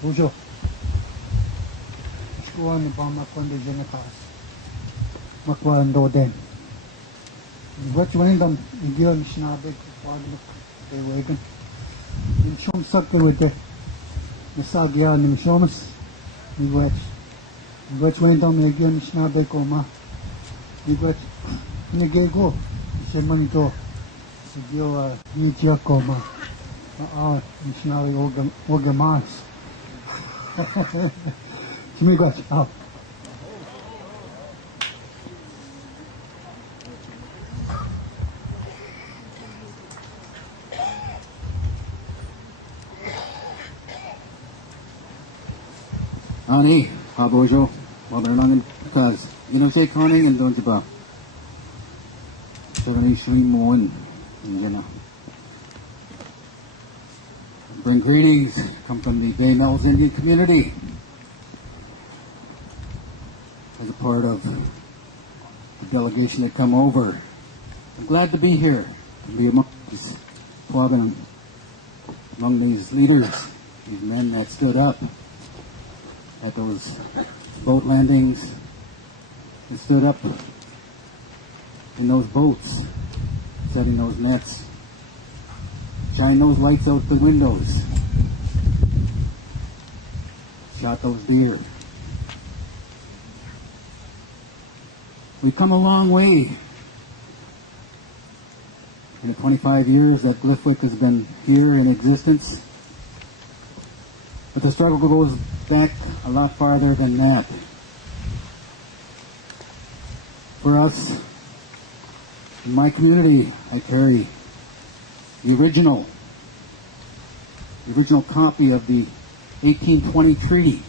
Bonjour. Sikuan ni Bama Konde Genetas. Makwan Doden. What you want them? Indian Schnabe, Wagner, they wagon. In Shom Sucker with the Sagia and the Shomas. What you want them? Indian Schnabe, Koma. You got Negego, Shemanito, Sigio, Nitia Koma. Missionary Ogamas. Kimi got out. Ani, Habojo, Waberlangan, because you know, take Conning and don't about 73 Moon, you know. Bring greetings, come from the Bay Mills Indian community as a part of the delegation that come over. I'm glad to be here, to be among these Quabbin, among these leaders, these men that stood up at those boat landings and stood up in those boats, setting those nets, shine those lights out the windows, shot those deer. We've come a long way in the 25 years that Glyphwick has been here in existence. But the struggle goes back a lot farther than that. For us, in my community, I carry the original copy of the 1820 treaty.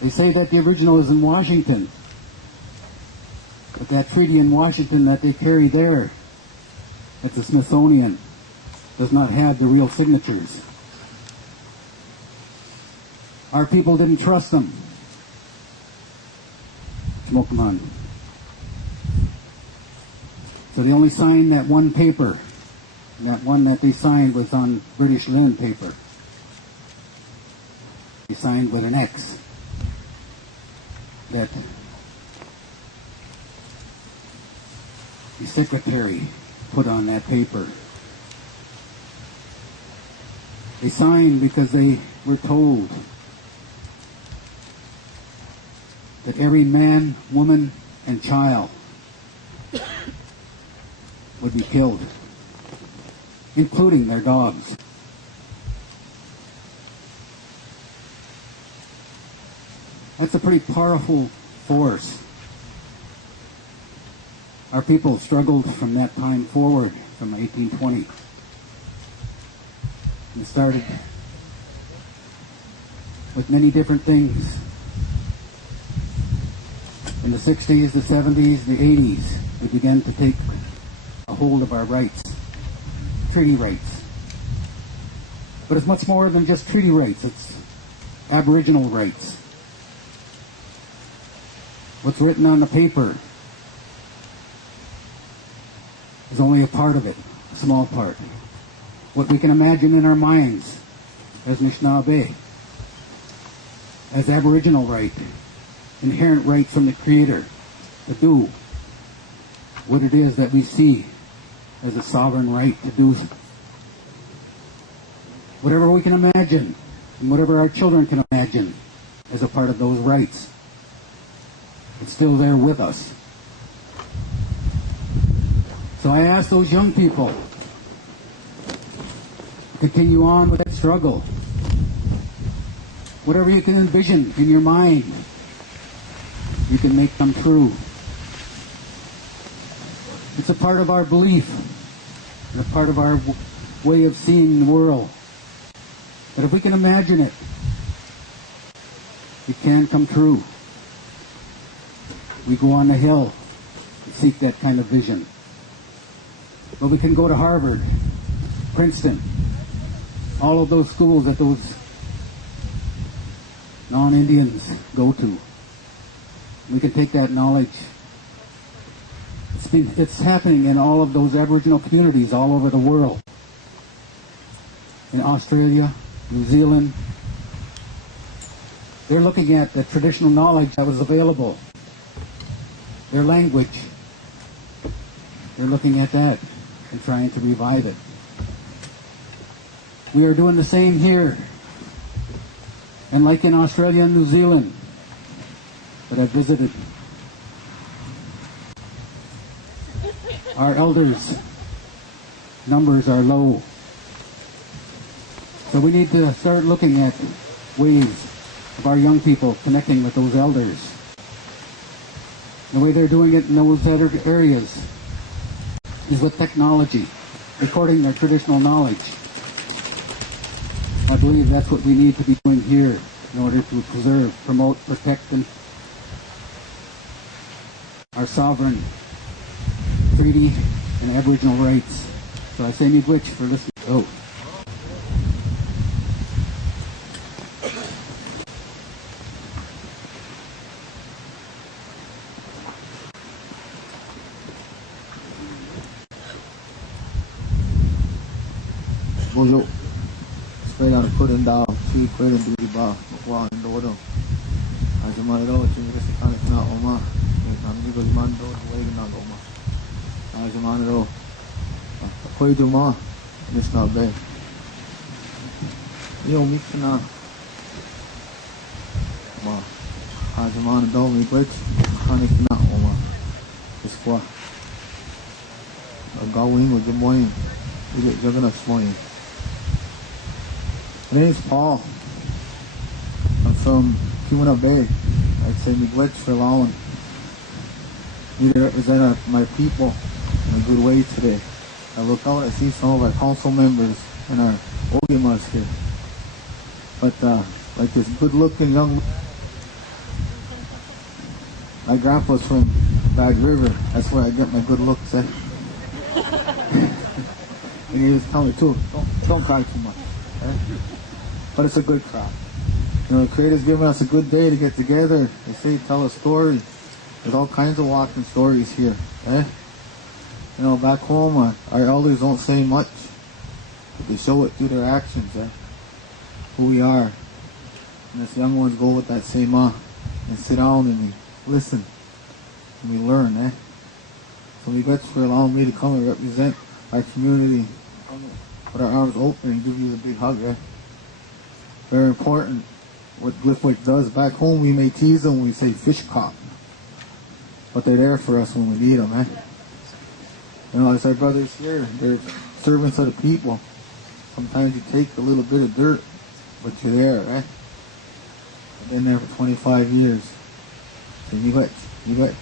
They say that the original is in Washington, but that treaty in Washington that they carry there at the Smithsonian does not have the real signatures. Our people didn't trust them. Smoke them on. So they only signed that one paper. And that one that they signed was on British land paper. They signed with an X. That the secretary put on that paper. They signed because they were told that every man, woman, and child would be killed, including their dogs. That's a pretty powerful force. Our people struggled from that time forward, from 1820. And started with many different things. In the 60s, the 70s, the 80s, we began to take a hold of our rights, treaty rights. But it's much more than just treaty rights, it's Aboriginal rights. What's written on the paper is only a part of it, a small part. What we can imagine in our minds as Anishinaabe, as Aboriginal right, inherent right from the Creator to do what it is that we see as a sovereign right to do. Whatever we can imagine, and whatever our children can imagine as a part of those rights, it's still there with us. So I ask those young people to continue on with that struggle. Whatever you can envision in your mind, you can make them true. It's a part of our belief, and a part of our way of seeing the world. But if we can imagine it, it can come true. We go on the hill to seek that kind of vision. But we can go to Harvard, Princeton, all of those schools that those non-Indians go to. We can take that knowledge. It's happening in all of those Aboriginal communities all over the world. in Australia, New Zealand. They're looking at the traditional knowledge that was available, their language. They're looking at that and trying to revive it. We are doing the same here. And like in Australia and New Zealand that I've visited, our elders' numbers are low. So we need to start looking at ways of our young people connecting with those elders. The way they're doing it in those other areas is with technology, recording their traditional knowledge. I believe that's what we need to be doing here in order to preserve, promote, protect our sovereign treaty and Aboriginal rights. So I say Minwaajimo for listening. Oh. Bonjour. Straight out of putting down, see, quit and do the bar, walk and do it. As a man, I don't think this is kind of not Oma. I'm going to man, do it, way not Oma. As a man, I don't. I quit do ma, and it's not bad. You know, me can not. Ma. As a man, I don't, me quit, kind of not Oma. It's what? I'm going with the morning. You're going to smile. My name is Paul. I'm from Odanah Bay. I'd say Minwaajimo for allowing me to represent my people in a good way today. I look out, I see some of our council members and our Odanas here. But like this good looking young man, my grandpa's from Bag River. That's where I get my good looks at. And he was telling me too, don't cry too much. Right? But it's a good crop. You know, the Creator's given us a good day to get together. They say tell a story. There's all kinds of walking stories here. Eh? You know, back home, our elders don't say much. But they show it through their actions. Eh? Who we are. And us young ones go with that same and sit down and we listen. And we learn. Eh? So Minwaajimo for allowing me to come and represent our community. Put our arms open and give you the big hug. Eh? Very important what Glyphwick does. Back home we may tease them when we say fish caught. But they're there for us when we need them. Eh? You know, it's our brothers here. They're servants of the people. Sometimes you take a little bit of dirt, but you're there. Eh? I've been there for 25 years. So Minwaajimo.